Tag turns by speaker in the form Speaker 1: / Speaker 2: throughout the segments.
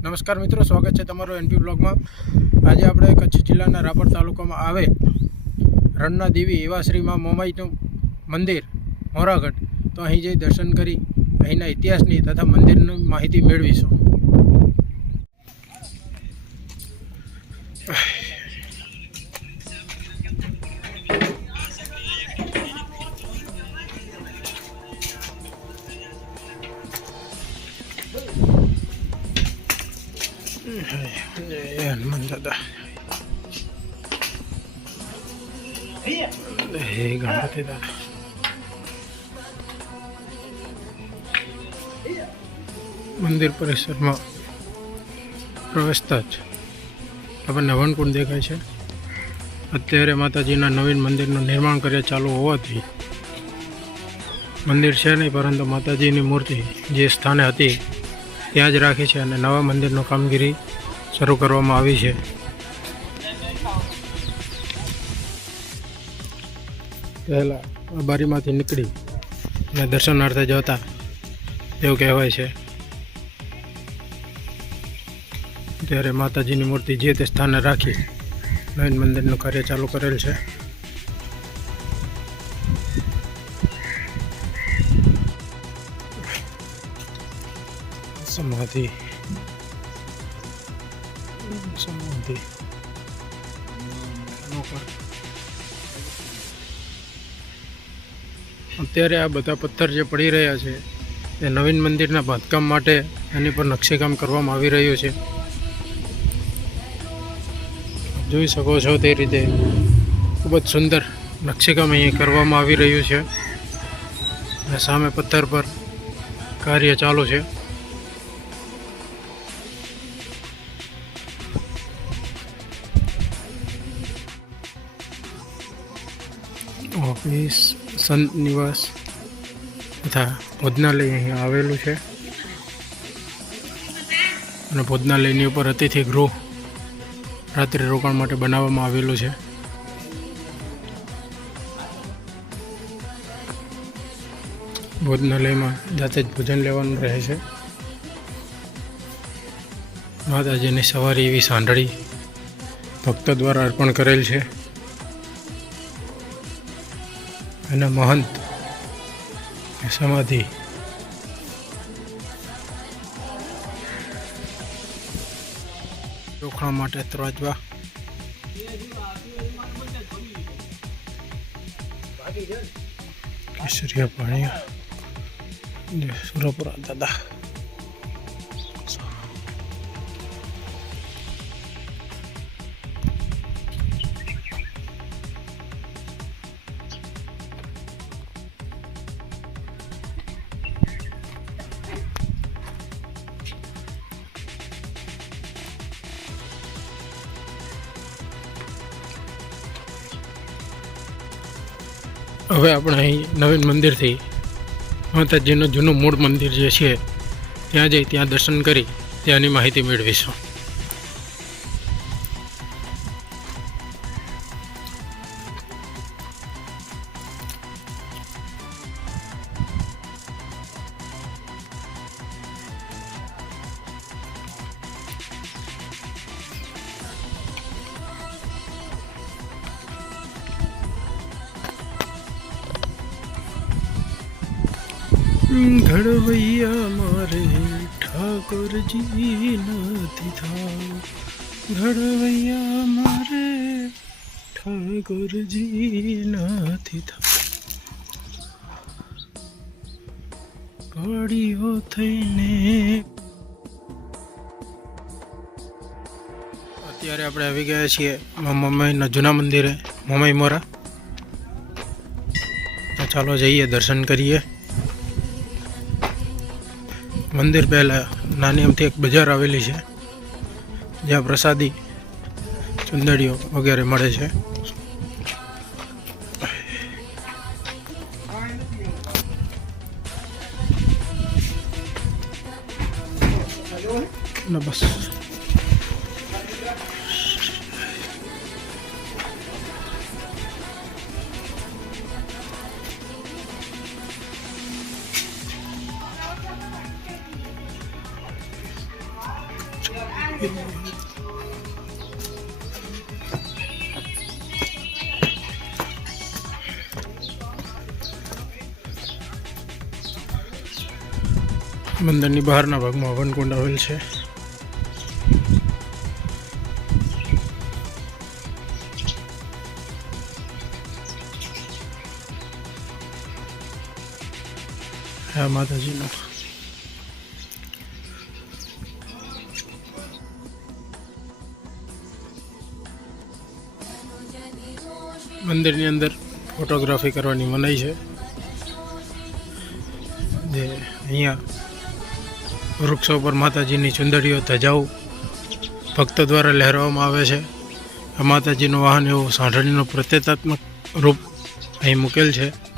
Speaker 1: નમસ્કાર મિત્રો, સ્વાગત છે તમારો એનપી બ્લોગમાં. આજે આપણે કચ્છ જિલ્લાના રાપર તાલુકામાં આવે રણના દેવી એવા શ્રીમાં મોમાઈનું મંદિર, મોરાગઢ. તો અહીં જઈ દર્શન કરી, અહીંના ઇતિહાસની તથા મંદિરની માહિતી મેળવીશું. જય હે ગણપતિ દાદા મંદિર પરિસરમાં પ્રવેશતા જ આપણને હવનકુંડ દેખાય છે. અત્યારે માતાજીના નવીન મંદિરનું નિર્માણ કાર્ય ચાલુ હોવાથી મંદિર છે નહીં, પરંતુ માતાજીની મૂર્તિ જે સ્થાને હતી, ત્યાં જ રાખી છે અને નવા મંદિરનું કામગીરી શરૂ કરવામાં આવી છે. પહેલાં બારીમાંથી નીકળી અને દર્શનાર્થે જતા એવું કહેવાય છે. ત્યારે માતાજીની મૂર્તિ જે તે સ્થાને રાખી નવીન મંદિરનું કાર્ય ચાલુ કરેલ છે. સમાધિ સમાધિ અત્યારે આ બધા પથ્થર જે પડી રહ્યા છે એ નવીન મંદિરના બાંધકામ માટે એની પર નકશીકામ કરવામાં આવી રહ્યું છે. જોઈ શકો છો તે રીતે ખૂબ જ સુંદર નકશીકામ અહીં કરવામાં આવી રહ્યું છે. અને સામે પથ્થર પર કાર્ય ચાલુ છે. ઓફિસ સંત નિવાસ તથા ભોજનાલય અહીં આવેલું છે. અને ભોજનાલયની ઉપર અતિથિ ગૃહ રાત્રિ રોકાણ માટે બનાવવામાં આવેલું છે. ભોજનાલયમાં જાતે જ ભોજન લેવાનું રહે છે. માતાજીની સવારી એવી સાંઢળી ભક્તો દ્વારા અર્પણ કરેલ છે. અને મહંત સમાધિ. રોકણા માટે ત્રાજવા. કેસરિયા પાણી. સુરપુરા દાદા. હવે આપણે અહીં નવીન મંદિરથી માતાજીનું જૂનું મૂળ મંદિર જે છે, ત્યાં જઈ ત્યાં દર્શન કરી ત્યાંની માહિતી મેળવીશું. ઘડવૈયા મારે ઠાકોરજી નથી થાવ. ઘડવૈયા મારે ઠાકોરજી નથી થાવ. કાળીઓ થઈને અત્યારે આપણે આવી ગયા છીએ મમ્મીના જૂના મંદિરે, મમ્મી મોરા. ચાલો જઈએ, દર્શન કરીએ. મંદિર પહેલાં નાની અમથી એક બજાર આવેલી છે, જ્યાં પ્રસાદી, ચુંદડીઓ વગેરે મળે છે. બસ. મંદિરની બહારના ભાગમાં હવનકુંડ આવેલ છે. હા માતાજીનો. મંદિરની અંદર ફોટોગ્રાફી કરવાની મનાઈ છે. જે અહીંયા વૃક્ષો પર માતાજીની ચુંદડીઓ ધજાઓ ભક્તો દ્વારા લહેરાવવામાં આવે છે. માતાજીનું વાહન એવું સાંઢળીનું પ્રત્યેતાત્મક રૂપ અહીં મૂકેલ છે.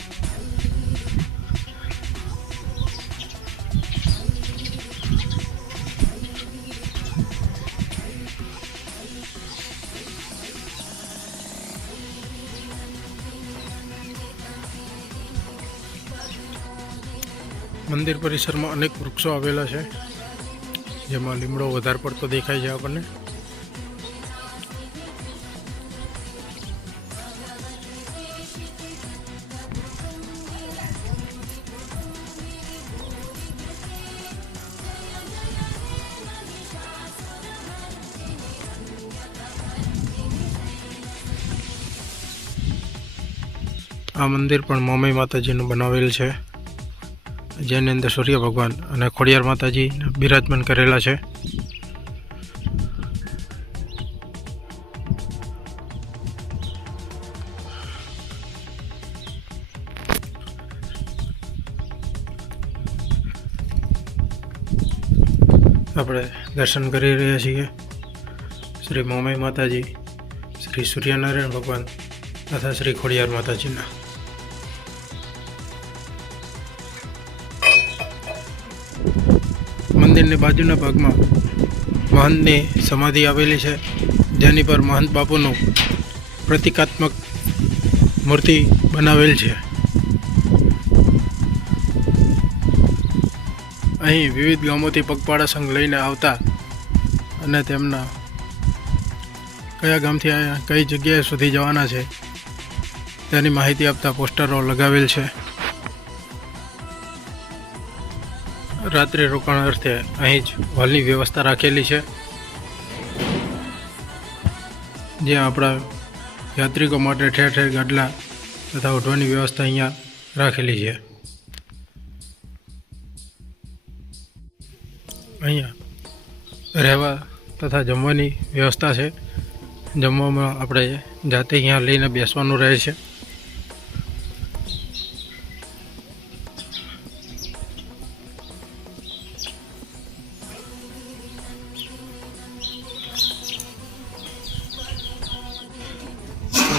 Speaker 1: મંદિર પરિસરમાં અનેક વૃક્ષો આવેલા છે. જેમાં લીમડો વધારે પડતો દેખાય છે આપણને. આ મંદિર પણ મોમાઈ માતાજીનું બનાવેલ છે. જેની અંદર સૂર્ય ભગવાન અને ખોડિયાર માતાજી બિરાજમાન કરેલા છે. આપણે દર્શન કરી રહ્યા છીએ. શ્રી મોમય માતાજી, શ્રી સૂર્યનારાયણ ભગવાન તથા શ્રી ખોડિયાર માતાજીના. મંદિરની બાજુના ભાગમાં મહંતની સમાધિ આવેલી છે, જેની પર મહંત બાપુનું પ્રતિકાત્મક મૂર્તિ બનાવેલ છે. અહીં વિવિધ ગામોથી પગપાળા સંઘ લઈને આવતા અને તેમના કયા ગામથી કઈ જગ્યાએ સુધી જવાના છે તેની માહિતી આપતા પોસ્ટરો લગાવેલ છે. રાત્રિ રોકાણ અર્થે અહીં જ હોલની વ્યવસ્થા રાખેલી છે. જ્યાં આપણા યાત્રિકો માટે ઠેર ઠેર ગાડલા તથા ઉઠવાની વ્યવસ્થા અહીંયા રાખેલી છે. અહીંયા રહેવા તથા જમવાની વ્યવસ્થા છે. જમવામાં આપણે જાતે અહીંયા લઈને બેસવાનું રહે છે.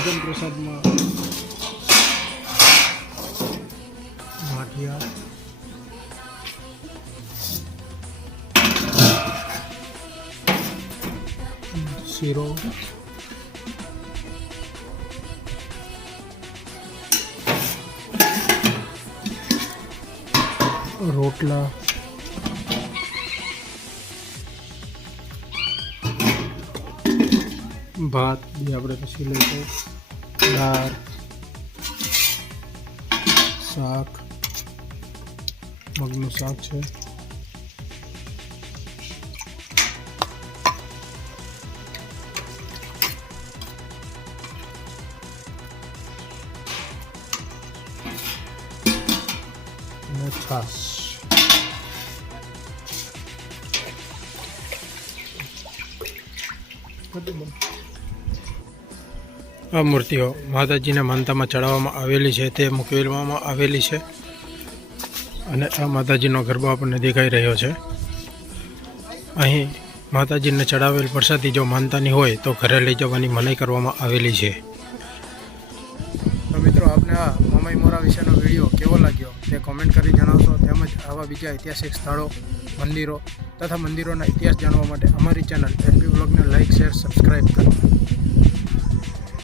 Speaker 1: ભોજન પ્રસાદમાં. માઠિયા. શીરો. રોટલા. ભાત બી આપણે પછી લઈશું દાળ શાક મગનું શાક છે. અને મૂર્તિઓ માતાજીને માનતામાં ચડાવવામાં આવેલી છે, તે મૂકવામાં આવેલી છે અને આ માતાજીનો ગરબો આપણને દેખાઈ રહ્યો છે. અહીં માતાજીને ચડાવેલ પ્રસાદી જો માનતાની હોય તો ઘરે લઈ જવાની મનાઈ કરવામાં આવેલી છે. તો મિત્રો, આપને આ મમાઈ મોરા વિશેનો વીડિયો કેવો લાગ્યો? તે કોમેન્ટ કરી જણાવશો. તેમજ આવા બીજા ઐતિહાસિક સ્થળો, મંદિરો તથા મંદિરોના ઇતિહાસ જાણવા માટે અમારી ચેનલ એમપી બ્લોગને લાઇક શેર સબસ્ક્રાઈબ કરો.